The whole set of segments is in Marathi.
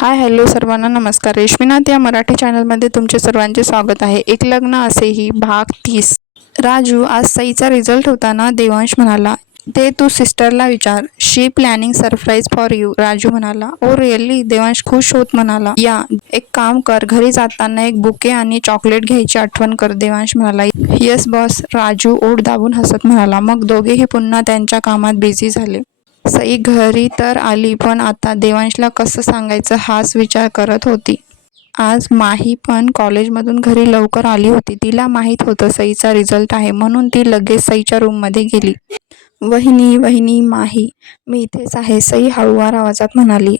हाय हॅलो सर्वांना नमस्कार. रेश्मीनाथ या मराठी चॅनलमध्ये तुमचे सर्वांचे स्वागत आहे. एक लग्न असेही भाग 30. राजू, आज सईचा रिझल्ट होता ना? देवांश म्हणाला. ते तू सिस्टरला विचार. She planning surprise for you. Raju म्हणाला. Oh really? देवांश खुश होत म्हणाला. या, एक काम कर, घरी जाताना एक बुके आणि चॉकलेट घ्यायची आठवण कर. देवांश म्हणाला. Yes boss. राजू ओठ दाबून हसत म्हणाला. मग दोघेही पुन्हा त्यांच्या कामात बिझी झाले. सई घरी तर आली, पण आता देवांशला कसं सांगायचं हाच विचार करत होती. आज माही पण कॉलेजमधून घरी लवकर आली होती. तिला माहीत होतं सईचा रिझल्ट आहे, म्हणून ती लगेच सईच्या रूममध्ये गेली. वहिनी वहिनी माही, मी इथेच आहे, सई हळुवार आवाजात म्हणाली.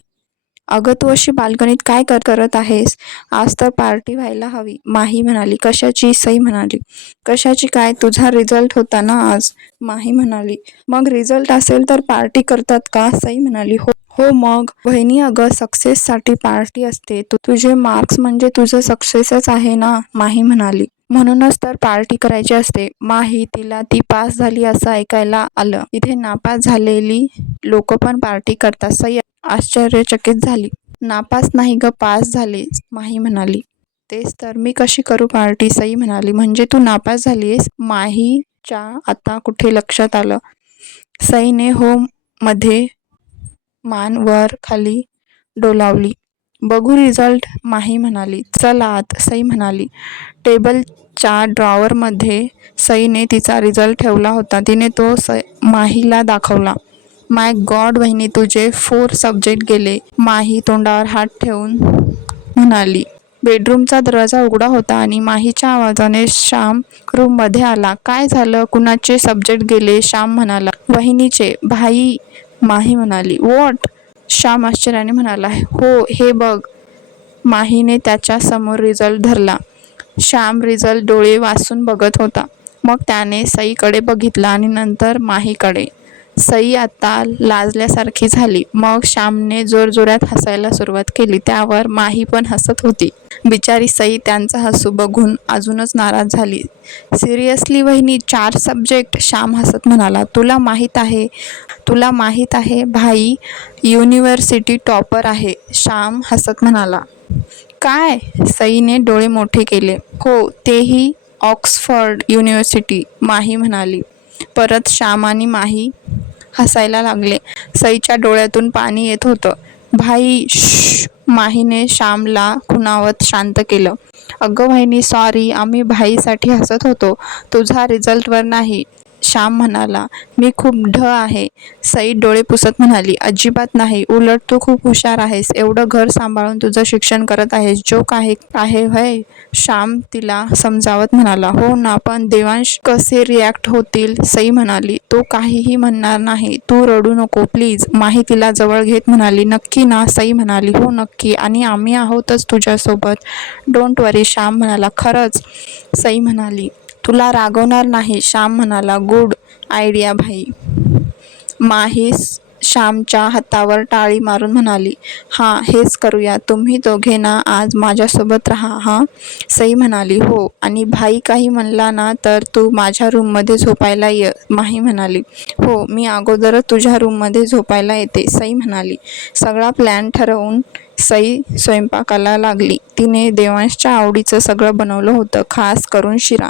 अगं तू अशी बाल्कनीत काय करत आहेस? आज तर पार्टी व्हायला हवी, माही म्हणाली. कशाची? सई म्हणाली. कशाची काय? तुझा रिझल्ट होता ना आज, माही म्हणाली. मग रिझल्ट असेल तर पार्टी करतात का? सई म्हणाली. हो हो मग वहिनी, अगं सक्सेससाठी पार्टी असते. तुझे मार्क्स म्हणजे तुझं सक्सेसच आहे ना, माही म्हणाली. म्हणूनच तर पार्टी करायची असते. माही, तिला ती पास झाली असं ऐकायला आलं. इथे नापास झालेली लोक पण पार्टी करतात. सई आश्चर्यचकित झाली. नापास नाही ग, पास झाले, माही म्हणाली. तेच तर, मी कशी करू पार्टी? सई म्हणाली. म्हणजे तू नापास झालीस? माहीच्या आता कुठे लक्षात आलं. सईने हो मध्ये मान वर खाली डोलावली. बघू रिझल्ट, माही म्हणाली. चल आत, सई म्हणाली. टेबलच्या ड्रॉवरमध्ये सईने तिचा रिझल्ट ठेवला होता. तिने तो माहीला दाखवला. माय गॉड वहिनी, तुझे 4 सब्जेक्ट गेले, माही तोंडावर हात ठेवून म्हणाली. बेडरूमचा दरवाजा उघडा होता आणि माहीच्या आवाजाने श्याम रूममध्ये आला. काय झालं? कुणाचे सब्जेक्ट गेले? श्याम म्हणाला. वहिनीचे. भाई, माही म्हणाली. व्हॉट? श्याम आश्चर्याने म्हणाला. हो, हे बघ. माहीने त्याच्या समोर रिझल्ट धरला. श्याम रिझल्ट डोळे वासून बघत होता. मग त्याने सईकडे बघितलं आणि नंतर माहीकडे. सई आता लाजल्यासारखी झाली. मग श्यामने जोरजोरात हसायला सुरुवात केली. त्यावर माही पण हसत होती. बिचारी सई त्यांचं हसू बघून अजूनच नाराज झाली. सिरियसली वहिनी, 4 सब्जेक्ट? श्याम हसत म्हणाला. तुला माहीत आहे भाई युनिव्हर्सिटी टॉपर आहे, श्याम हसत म्हणाला. काय? सईने डोळे मोठे केले. हो, तेही ऑक्सफर्ड युनिव्हर्सिटी, माही म्हणाली. परत श्याम आणि माही हसायला लागले. सईच्या डोळ्यातून पाणी येत होतं. भाई श्श, माहीने श्यामला खुणावत शांत केलं. अगं वहिनी, सॉरी, आम्ही भाईसाठी हसत होतो, तुझा रिझल्टवर नाही, श्याम म्हणाला. मी खूप ढ आहे, सई डोळे पुसत म्हणाली. अजिबात नाही, उलट तू खूप हुशार आहेस. एवढं घर सांभाळून तुझं शिक्षण करत आहेस. जोक आहे व्हय? श्याम तिला समजावत म्हणाला. हो ना, पण देवांश कसे रिॲक्ट होतील? सई म्हणाली. तो काहीही म्हणणार नाही, तू रडू नको प्लीज, माही तिला जवळ घेत म्हणाली. नक्की ना? सई म्हणाली. हो नक्की, आणि आम्ही आहोतच तुझ्यासोबत, डोंट वरी, श्याम म्हणाला. खरंच? सई म्हणाली. तुला रागवणार नाही, श्याम म्हणाला. गुड आयडिया भाई. माही श्यामच्या हातावर टाळी मारून म्हणाली. हां, हेच करूया. तुम्ही दोघे ना आज माझ्यासोबत राहा हां, सई म्हणाली. हो, आणि भाई काही म्हणला ना तर तू माझ्या रूममध्ये झोपायला ये, माही म्हणाली. हो, मी अगोदरच तुझ्या रूममध्ये झोपायला येते, सई म्हणाली. सगळा प्लॅन ठरवून सई स्वयंपाकाला लागली. तिने देवांशच्या आवडीचं सगळं बनवलं होतं, खास करून शिरा.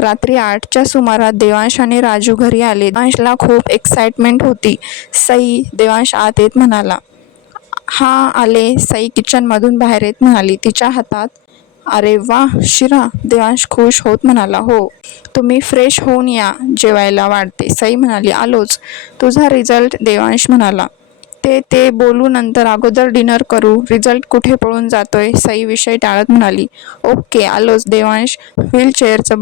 रात्री 8च्या सुमारास देवांश आणि राजू घरी आले. देवांशला खूप एक्साइटमेंट होती. सई, देवांश आत येत म्हणाला. हा आले, सई किचनमधून बाहेर येत म्हणाली. तिच्या हातात अरे वा, शिरा. देवांश खुश होत म्हणाला. हो, तुम्ही फ्रेश होऊन या, जेवायला वाढते, सई म्हणाली. आलोच. तुझा रिझल्ट? देवांश म्हणाला. ते बोलू नंतर, अगोदर डिनर करू. रिझल्ट कुठे पळून जातोय? सई विषय टाळत म्हणाली. ओके, आलोच. देवांश व्हीलचेअरचं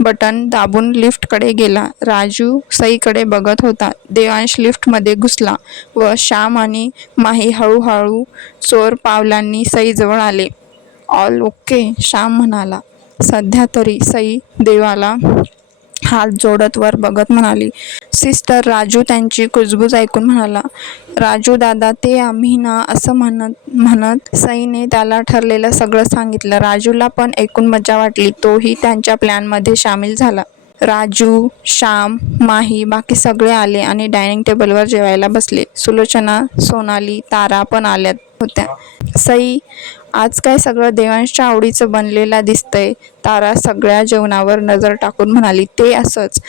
बटन दाबून लिफ्टकडे गेला. राजू सईकडे बघत होता. देवांश लिफ्टमध्ये घुसला व श्याम आणि माही हळूहळू चोर पावलांनी सईजवळ आले. ऑल ओके, श्याम म्हणाला. सध्या तरी, सई देवाला हात जोडत वर बघत म्हणाली. सिस्टर, राजू त्यांची कुजबूज ऐकून म्हणाला. राजू दादा, ते आम्ही ना, असं म्हणत सईने त्याला ठरलेलं सगळं सांगितलं. राजूला पण ऐकून मजा वाटली. तोही त्यांच्या प्लॅनमध्ये सामील झाला. राजू, श्याम, माही, बाकी सगळे आले आणि डायनिंग टेबलवर जेवायला बसले. सुलोचना, सोनाली, तारा पण आल्यात. होत्या. सई, आज काय सगळं देवांशच्या आवडीचं बनलेला दिसतंय. तारा सगळ्या जेवणावर नजर टाकून म्हणाली. ते असंच.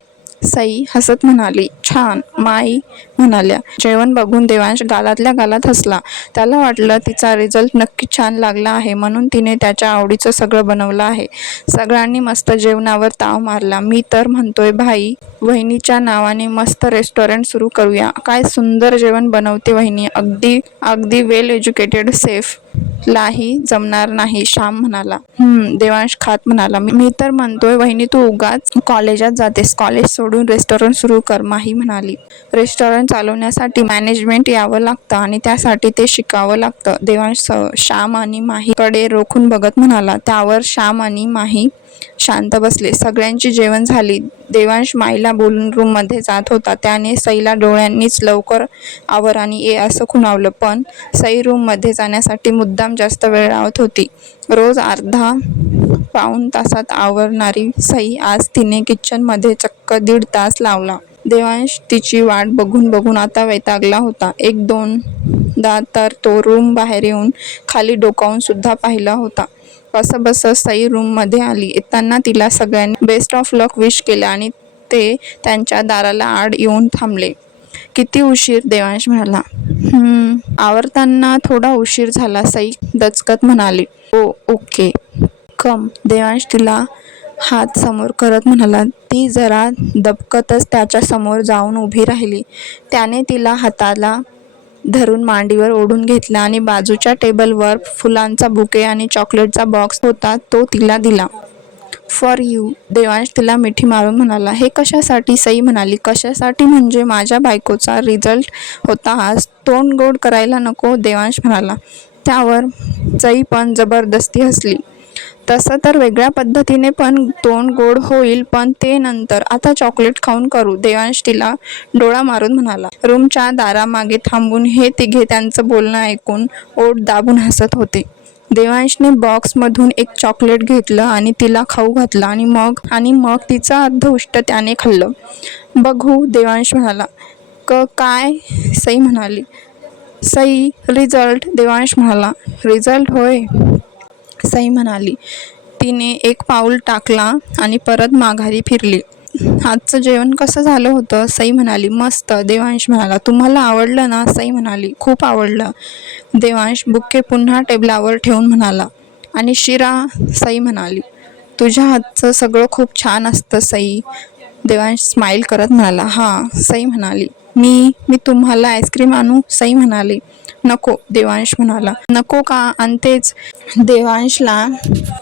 सई हसत म्हणाली. छान. माई म्हणाल्या. जेवण बघून देवांश गालातल्या गालात हसला. त्याला वाटलं तिचा रिझल्ट नक्की छान लागला आहे, म्हणून तिने त्याच्या आवडीचं सगळं बनवलं आहे. सगळ्यांनी मस्त जेवणावर ताव मारला. मी तर म्हणतोय भाई, वहिनीच्या नावाने मस्त रेस्टॉरंट सुरू करूया. काय सुंदर जेवण बनवते वहिनी. अगदी अगदी वेल एज्युकेटेड सेफ लाही जमणार नाही, श्याम म्हणाला. देवांश खात म्हणाला. मी तर म्हणतोय वहिनी, तू उगाच कॉलेजात जातेस. कॉलेज सोडून रेस्टॉरंट सुरू कर, माही म्हणाली. रेस्टॉरंट चालवण्यासाठी मॅनेजमेंट यावं लागतं आणि त्यासाठी ते शिकावं लागतं. देवांश श्याम आणि माहीकडे रोखून बघत म्हणाला. त्यावर श्याम आणि माही शांत बसले. सगळ्यांची जेवण झाली. देवांश माईला बोलून रूममध्ये जात होता. त्याने सईला डोळ्यांनीच लवकर आवर आणि ये असं खुणावलं, पण सई रूममध्ये जाण्यासाठी मुद्दाम जास्त वेळ लावत होती. रोज अर्धा पाऊण तासात आवरणारी सई आज तिने किचनमध्ये चक्क 1.5 तास लावला. देवांश तिची वाट बघून बघून आता वैतागला होता. 1-2दा तर तो रूम बाहेर येऊन खाली डोकावून सुद्धा पाहिला होता. कसंबसं सई रूममध्ये आली. येताना तिला सगळ्यांनी बेस्ट ऑफ लक विश केलं आणि ते त्यांच्या दाराला आड येऊन थांबले. किती उशीर? देवांश म्हणाला. आवरताना थोडा उशीर झाला, सई दचकत म्हणाली. ओके कम. देवांश तिला हात समोर करत म्हणाला. ती जरा दबकतच त्याच्या समोर जाऊन उभी राहिली. त्याने तिला हाताला धरून मांडीवर ओढून घेतलं आणि बाजूच्या टेबलवर फुलांचा बुके आणि चॉकलेटचा बॉक्स होता तो तिला दिला. For you. देवांश तिला मिठी मारून म्हणाला. हे कशासाठी? सई म्हणाली. कशासाठी म्हणजे माझ्या बायकोचा रिझल्ट होता आज, तोंड गोड करायला नको, देवांश म्हणाला. त्यावर सई पण जबरदस्ती हसली. तसं तर वेगळ्या पद्धतीने पण तोंड गोड होईल, पण ते नंतर. आता चॉकलेट खाऊन करू, देवांश तिला डोळा मारून म्हणाला. रूमच्या दारामागे थांबून हे तिघे त्यांचं बोलणं ऐकून ओठ दाबून हसत होते. देवांशने बॉक्समधून एक चॉकलेट घेतलं आणि तिला खाऊ घातलं आणि मग तिचं अर्धउष्ट त्याने खाल्लं. बघू, देवांश म्हणाला. काय? सई म्हणाली. सई, रिझल्ट, देवांश म्हणाला. रिझल्ट होय, सई म्हणाली. तिने एक पाऊल टाकला आणि परत माघारी फिरली. आजचं जेवण कसं झालं होतं? सई म्हणाली. मस्त, देवांश म्हणाला. तुम्हाला आवडलं ना? सई म्हणाली. खूप आवडलं. देवांश बुके पुन्हा टेबलावर ठेवून म्हणाला. आणि शिरा? सई म्हणाली. तुझ्या हातचं सगळं खूप छान असतं सई, देवांश स्माईल करत म्हणाला. हां, सई म्हणाली. मी तुम्हाला आईस्क्रीम आणू? सई म्हणाली. नको, देवांश म्हणाला. नको का? आणतेच. देवांशला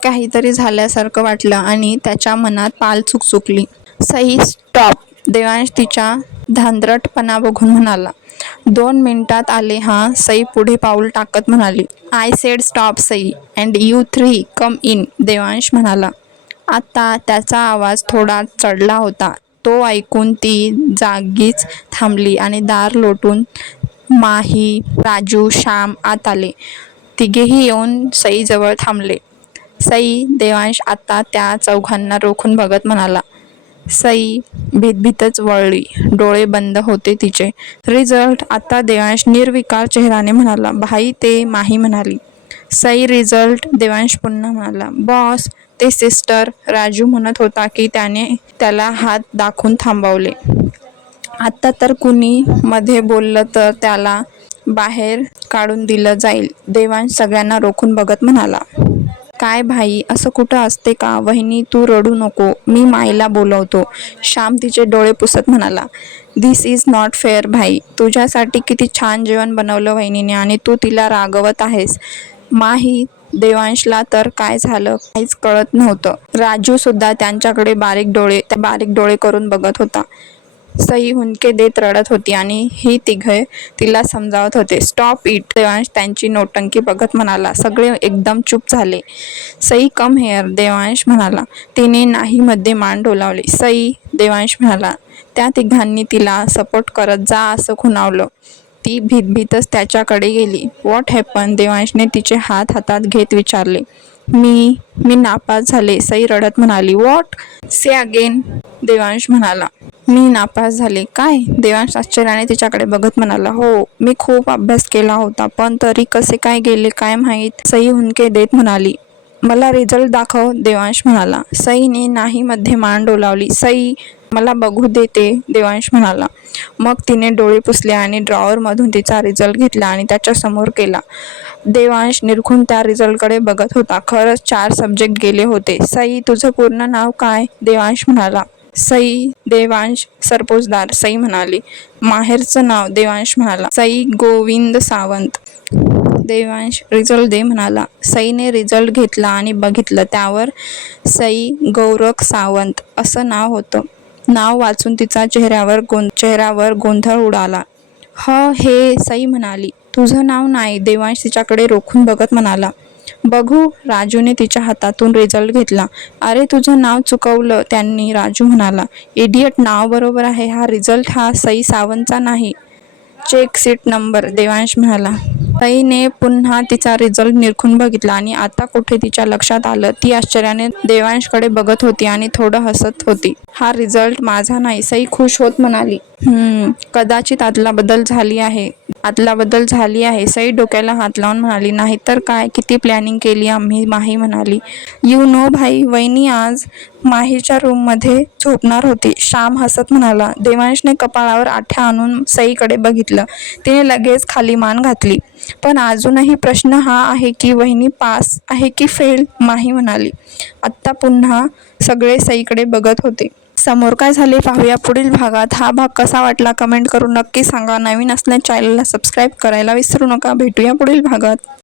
काहीतरी झाल्यासारखं वाटलं आणि त्याच्या मनात पाल चुकचुकली. सई, स्टॉप. देवांश तिच्या धांदरटपणा बघून म्हणाला. 2 मिनिटात आले हां, सई पुढे पाऊल टाकत म्हणाली. I said stop Sai, and you 3 come in, Devansh म्हणाला. आता त्याचा आवाज थोडा चढला होता. तो ऐकून ती जागीच थांबली आणि दार लोटून माही, राजू, श्याम आत आले. तिघेही येऊन सईजवळ थांबले. सई, देवांश आता त्या चौघांना रोखून बघत म्हणाला. सई भीतभीतच वळली. डोळे बंद होते तिचे. रिझल्ट? आता देवांश निर्विकार चेहऱ्याने म्हणाला. भाई, ते माही म्हणाली. सई, रिझल्ट? देवांश पुन्हा म्हणाला. बॉस, ते सिस्टर, राजू म्हणत होता की त्याने त्याला हात दाखवून थांबवले. आता तर कुणी मध्ये बोललं तर त्याला बाहेर काढून दिलं जाईल, देवांश सगळ्यांना रोखून बघत म्हणाला. काय भाई, असं कुठं असते का? वहिनी, तू रडू नको, मी माईला बोलवतो, श्याम तिचे डोळे पुसत म्हणाला. दिस इज नॉट फेअर भाई. तुझ्यासाठी किती छान जेवण बनवलं वहिनीने आणि तू तिला रागवत आहेस. माही, देवांशला तर काय झालं काहीच कळत नव्हतं. राजू सुद्धा त्यांच्याकडे बारीक डोळे करून बघत होता. सई हुंदके देत रडत होती आणि ही तिघे तिला समजावत होते. स्टॉप इट, देवांश त्यांची नोटंकी बघत म्हणाला. सगळे एकदम चूप झाले. सई, कम हेअर, देवांश म्हणाला. तिने नाही मध्ये मान डोलावली. सई, देवांश म्हणाला. त्या तिघांनी तिला सपोर्ट करत जा असं खुणावलं. ती भीतभीतच त्याच्याकडे गेली. What happen? देवांशने तिचे हात हातात घेत विचारले. मी नापास झाले, सई रडत म्हणाली. व्हॉट? से अगेन, देवांश म्हणाला. मी नापास झाले काय? देवांश आश्चर्याने तिच्याकडे बघत म्हणाला. हो, मी खूप अभ्यास केला होता, पण तरी कसे काय गेले काय माहीत, सई हुंदके देत म्हणाली. मला रिझल्ट दाखव, देवांश म्हणाला. सईने नाही मध्ये मान डोलावली. सई, मला बघू देते, देवांश म्हणाला. मग तिने डोळे पुसले आणि ड्रॉवरमधून तिचा रिझल्ट घेतला आणि त्याच्या समोर केला. देवांश निरखून त्या रिझल्टकडे बघत होता. खरंच 4 सब्जेक्ट गेले होते. सई, तुझं पूर्ण नाव काय? देवांश म्हणाला. सई देवांश सरपोतदार, सई म्हणाली. माहेरचं नाव? देवांश म्हणाला. सई गोविंद सावंत. देवांश, रिझल्ट दे म्हणाला. सईने रिझल्ट घेतला आणि बघितलं. त्यावर सई गौरख सावंत असं नाव होतं. नाव वाचून तिचा चेहऱ्यावर गोंधळ उडाला. हे, सई म्हणाली. तुझं नाव नाही, देवांश तिच्याकडे रोखून बघत म्हणाला. बघू, राजूने तिच्या हातातून रिझल्ट घेतला. अरे, तुझं नाव चुकवलं त्यांनी, राजू म्हणाला. इडियट, नाव बरोबर आहे. हा रिझल्ट हा सई सावंतचा नाही. चेक सीट नंबर, देवांश म्हणाला. सईने पुन्हा तिचा रिझल्ट निरखून बघितला आणि आता कुठे तिच्या लक्षात आलं. ती आश्चर्याने देवांशकडे बघत होती आणि थोडं हसत होती. हा रिझल्ट माझा नाही, सई खुश होत म्हणाली. कदाचित अदलाबदल झाली आहे, सई डोक्याला हात लावून म्हणाली. नाहीतर काय, किती प्लॅनिंग केली आम्ही, माही म्हणाली. यू नो भाई, वहिनी आज माहीच्या रूममध्ये झोपणार होती, श्याम हसत म्हणाला. देवांशने कपाळावर आठ्या आणून सईकडे बघितलं. तिने लगेच खाली मान घातली. पण अजूनही प्रश्न हा आहे की वहिनी पास आहे की फेल, माही म्हणाली. आत्ता पुन्हा सगळे सईकडे बघत होते. समोर काय झाले पाहूया पुढील भागात. हा भाग कसा वाटला कमेंट करून नक्की सांगा. नवीन असल्यास चॅनलला सबस्क्राईब करायला विसरू नका. भेटूया पुढील भागात.